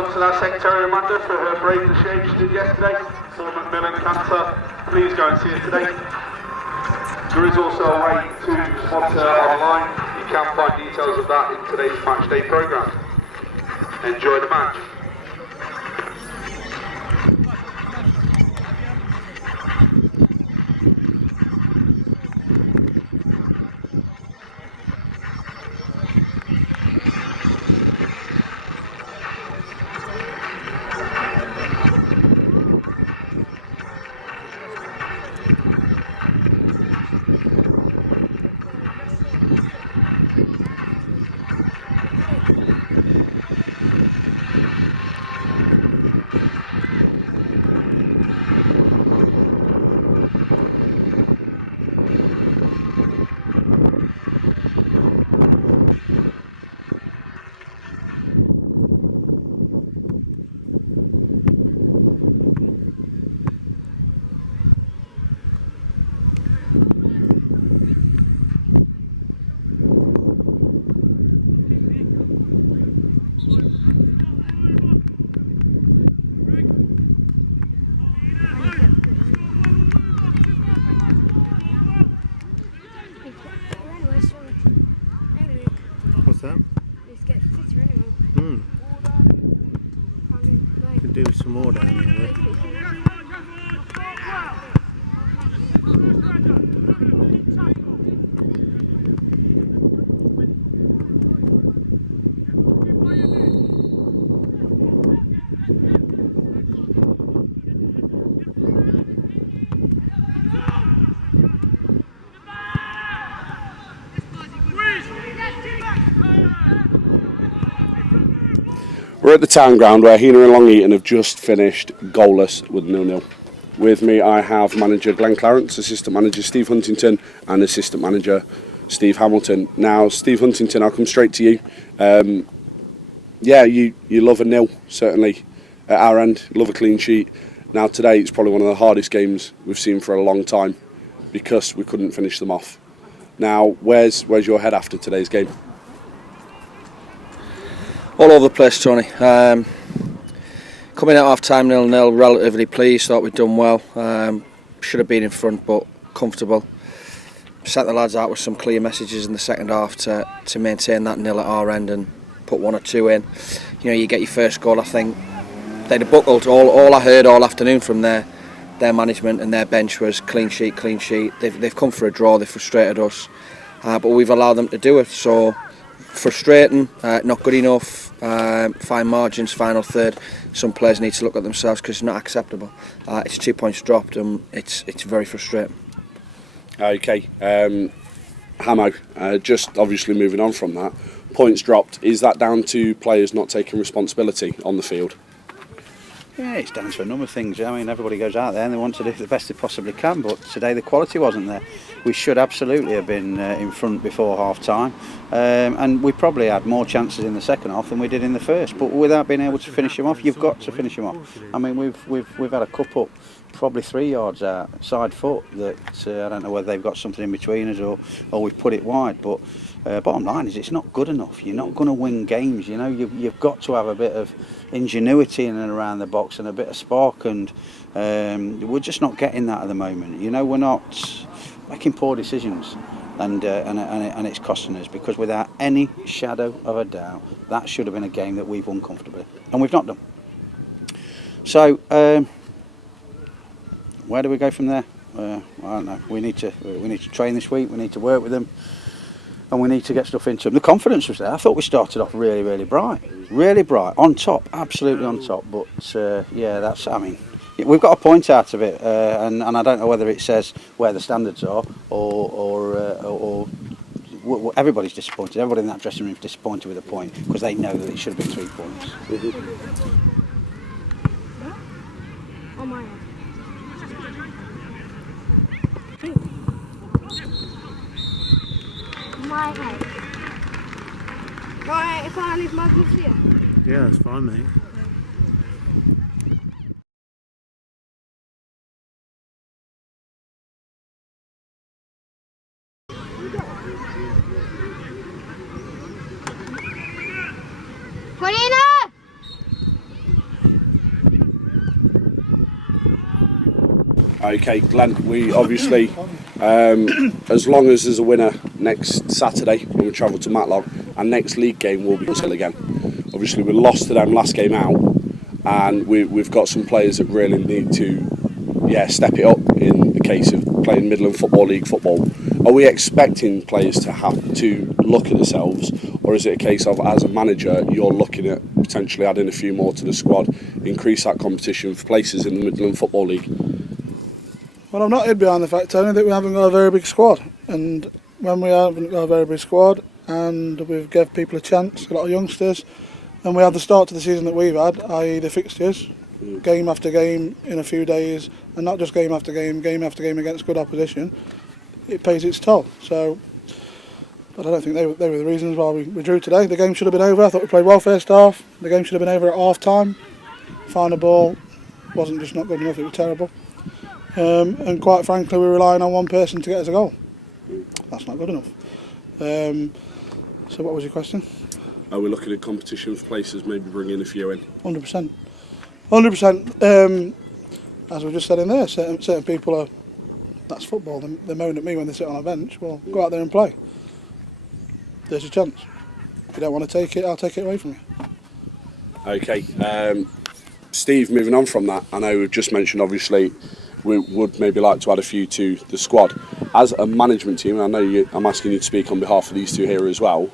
on to that secretary Amanda for her brave shame she did yesterday. For Midland Cancer, please go and see her today. There is also a way to sponsor online. You can find details of that in today's match day programme. Enjoy the match. We're at the town ground where Heanor and Long Eaton have just finished goalless with 0-0. With me I have manager Glenn Clarence, assistant manager Steve Huntington and assistant manager Steve Hamilton. Now Steve Huntington, I'll come straight to you. You love a nil, certainly at our end, love a clean sheet. Now today it's probably one of the hardest games we've seen for a long time because we couldn't finish them off. Now where's your head after today's game? All over the place, Tony. Coming out half time 0-0, relatively pleased, thought we'd done well. Should have been in front, but comfortable. Sent the lads out with some clear messages in the second half to maintain that nil at our end and put 1 or 2 in. You know, you get your first goal, I think they'd have buckled. All I heard all afternoon from their management and their bench was clean sheet, clean sheet. They've come for a draw, they've frustrated us, but we've allowed them to do it. So frustrating, not good enough, fine margins, final third. Some players need to look at themselves because it's not acceptable. It's 2 points dropped and it's very frustrating. Okay, Hamo, just obviously moving on from that, points dropped, is that down to players not taking responsibility on the field? Yeah, it's down to a number of things. I mean, everybody goes out there and they want to do the best they possibly can, but today the quality wasn't there. We should absolutely have been in front before half time, and we probably had more chances in the second half than we did in the first, but without being able to finish them off, you've got to finish them off. I mean, we've had a couple probably 3 yards out side foot that I don't know whether they've got something in between us or we've put it wide, but bottom line is it's not good enough. You're not going to win games, you know. You've got to have a bit of ingenuity in and around the box and a bit of spark, and we're just not getting that at the moment. You know, we're not making poor decisions, and it's costing us, because without any shadow of a doubt that should have been a game that we've won comfortably, and we've not done. So where do we go from there? I don't know. We need to train this week. We need to work with them, and we need to get stuff into them. The confidence was there. I thought we started off really bright, on top, absolutely on top. But that's. I mean, we've got a point out of it, and I don't know whether it says where the standards are or everybody's disappointed. Everybody in that dressing room is disappointed with a point because they know that it should have been 3 points. On my head. My head. Right, if I leave my gloves here? Yeah, that's fine, mate. Put it up! Okay, Glenn, we obviously, as long as there's a winner next Saturday when we travel to Matlock, our next league game will be still again. Obviously, we lost to them last game out, and we've got some players that really need to, step it up in the case of playing Midland Football League football. Are we expecting players to have to look at themselves, or is it a case of, as a manager, you're looking at potentially adding a few more to the squad, increase that competition for places in the Midland Football League? Well, I'm not hid behind the fact, Tony, that we haven't got a very big squad. And when we haven't got a very big squad and we've given people a chance, a lot of youngsters, and we had the start to the season that we've had, i.e. the fixtures, game after game in a few days, and not just game after game after game against good opposition, it pays its toll. So, but I don't think they were the reasons why we drew today. The game should have been over. I thought we played well first half. The game should have been over at half time. Final ball wasn't just not good enough, it was terrible. And quite frankly, we're relying on one person to get us a goal. That's not good enough. So what was your question? Are we looking at competition for places, maybe bringing a few in? 100%. 100%. As we just said in there, certain people are, that's football, they moan at me when they sit on a bench. Well, go out there and play. There's a chance. If you don't want to take it, I'll take it away from you. Okay. Steve, moving on from that, I know we've just mentioned, obviously, we would maybe like to add a few to the squad. As a management team, and I know I'm asking you to speak on behalf of these two here as well,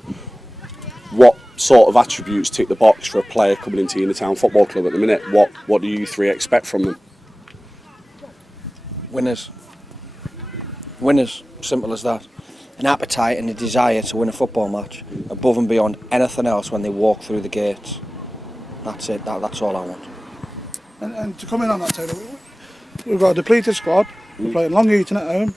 what sort of attributes tick the box for a player coming into Heanor Town Football Club at the minute? What do you three expect from them? Winners. Winners, simple as that. An appetite and a desire to win a football match above and beyond anything else when they walk through the gates. That's it, that's all I want. And to come in on that, Taylor, we've got a depleted squad. We're playing Long Eaton at home.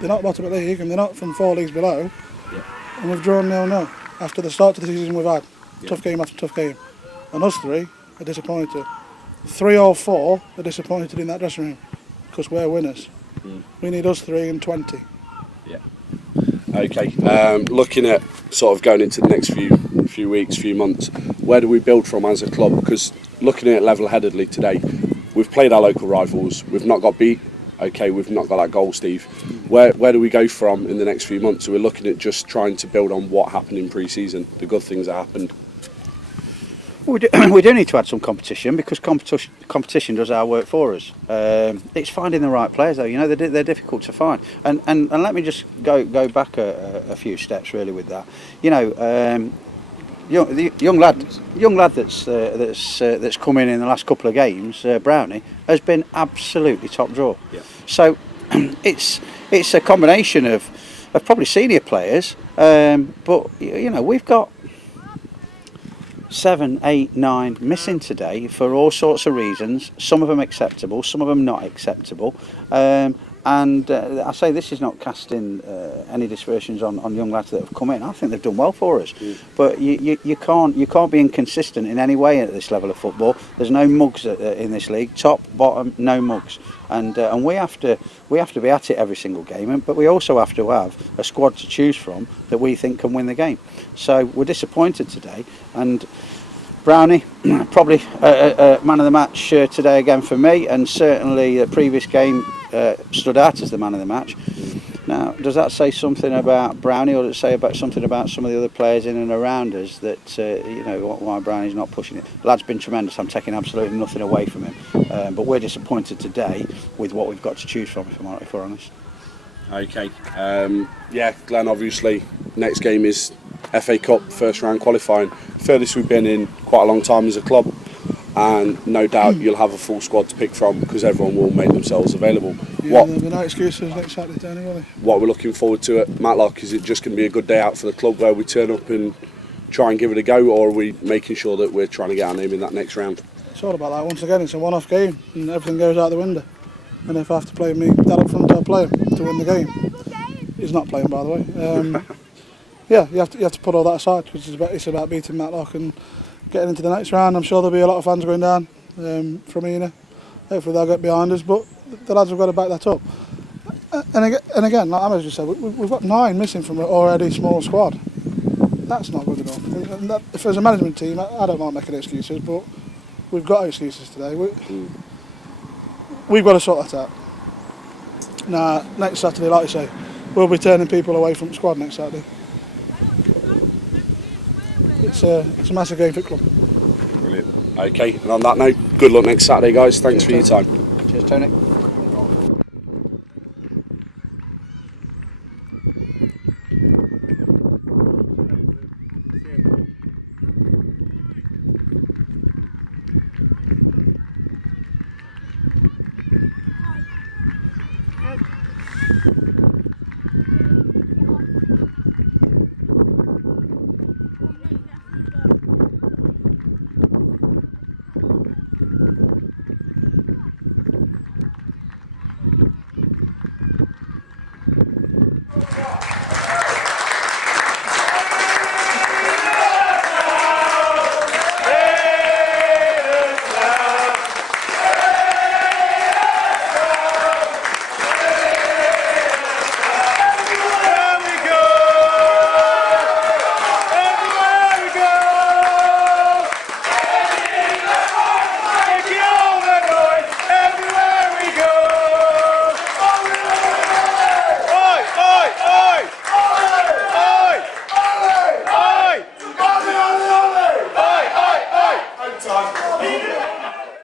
They're not bottom of the league and they're not from 4 leagues below. Yeah. And we've drawn 0-0 after the start of the season we've had. Yeah. Tough game after tough game. And us three are disappointed. 3 or 4 are disappointed in that dressing room because we're winners. We need us 3 and 20. Yeah. Okay. Looking at sort of going into the next few weeks, few months, where do we build from as a club? Because looking at it level-headedly today, we've played our local rivals. We've not got beat. Okay, we've not got that goal, Steve. Where do we go from in the next few months? So we're looking at just trying to build on what happened in pre-season, the good things that happened. We do need to add some competition because competition does our work for us. It's finding the right players, though. You know, they're difficult to find. And let me just go back a few steps really with that. You know, the young lad that's come in the last couple of games, Brownie, has been absolutely top draw. Yeah. So it's a combination of probably senior players, but you know, we've got 7, 8, 9 missing today for all sorts of reasons. Some of them acceptable, some of them not acceptable. And I say this is not casting any dispersions on young lads that have come in. I think they've done well for us. But you can't be inconsistent in any way at this level of football. There's no mugs in this league, top, bottom, no mugs. And we have to be at it every single game. But we also have to have a squad to choose from that we think can win the game. So we're disappointed today. And Brownie, probably man of the match today again for me, and certainly the previous game stood out as the man of the match. Now, does that say something about Brownie, or does it say something about some of the other players in and around us that you know, why Brownie's not pushing it? The lad's been tremendous. I'm taking absolutely nothing away from him, but we're disappointed today with what we've got to choose from, if we're honest. Okay. Yeah, Glenn. Obviously, next game is FA Cup first round qualifying. Furthest we've been in quite a long time as a club, and no doubt you'll have a full squad to pick from because everyone will make themselves available. Yeah, there'll be no excuses next Saturday, Tony, will there? What we're looking forward to at Matlock, is it just going to be a good day out for the club where we turn up and try and give it a go, or are we making sure that we're trying to get our name in that next round? It's all about that. Once again, it's a one-off game and everything goes out the window. And if I have to play me dad up front, I'll play him to win the game. He's not playing, by the way. Yeah, you have to put all that aside because it's about beating Matlock and getting into the next round. I'm sure there'll be a lot of fans going down from Heanor. Hopefully they'll get behind us, but the lads have got to back that up. And again, like Amos just said, we've got 9 missing from an already small squad. That's not good enough. And that, if there's a management team, I don't mind making excuses, but we've got excuses today. We've got to sort that out. Nah, next Saturday, like you say, we'll be turning people away from the squad next Saturday. It's a massive game for the club. Brilliant. Okay, and on that note, good luck next Saturday, guys. Thanks for your time. Cheers, Tony.